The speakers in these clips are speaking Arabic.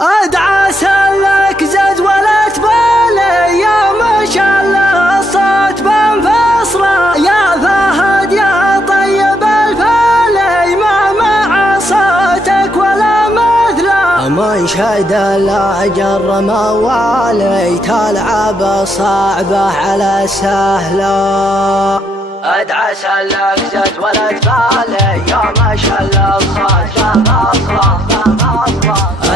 ادعى سلك زد ولا تبالي يا ما شاء الله الصوت بنفصله يا فهد يا طيب الفالي ما مع صوتك ولا مثله من شهد الاجر موالي تلعب صعبه على سهله ادعى سلك زد ولا تبالي يا ما شاء الله الصوت بنفصله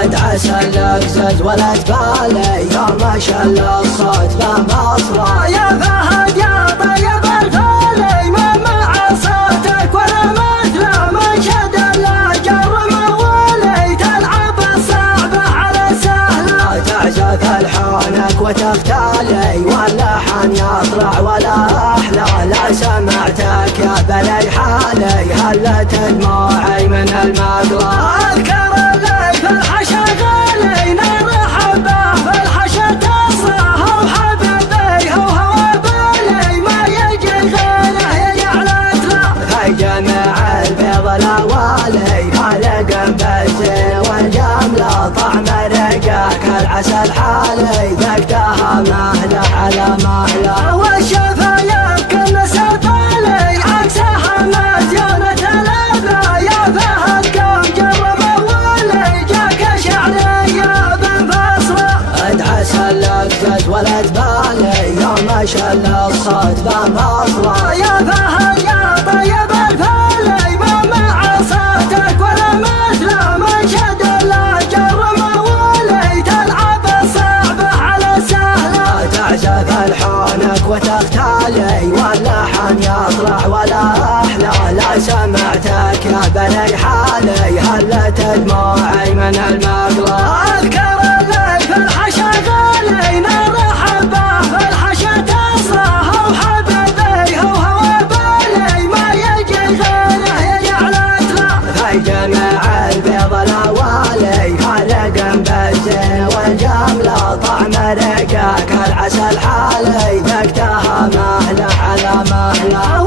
ادعى سلك زد ولا تبالي يا ما شاء الله الصوت بنفصله يا فهد يا طيب الفالي ما مع صوتك ولا مثله من شد الاجر موالي تلعب الصعبه على سهله تعزف الحانك وتختالي واللحن يطلع ولا احلى لا سمعتك يا بلي حالي هلت دموعي من المقلى اذكر الليل في الحشا غالي نار حبه في الحشا تصرخ وحبيبي هو بالي ما يجي غيره يجعلت له في جميع البيض الاوالي خالق بالزين والجمله طعم رقاك العسل حالي ذقتها مهله على مهله والشفايف كل سفالي عكسها مزيونة الابله يا فهد قوم جرب اولي جاك شعريه بنفصله ادعى سلك زد ولا تبالي يا ما شاء الله الصوت بنفصله يا فهد يا طيب الفالي ما مع صوتك ولا مثله من شد الاجر موالي تلعب الصعبه على سهله تعزف الحانك وتختالي واللحن يطلع ولا احلى لا سمعتك يا بلي حالي هلت دموعي من المقلى اذكر الليل في الحشا غالي نار حبه في الحشا تصرخ وحبيبي هو بالي ما يجي غيره يجعلت له في جميع البيض الاوالي خالق بالزين والجمله طعم رقاك العسل حالي ذقتها مهله على مهله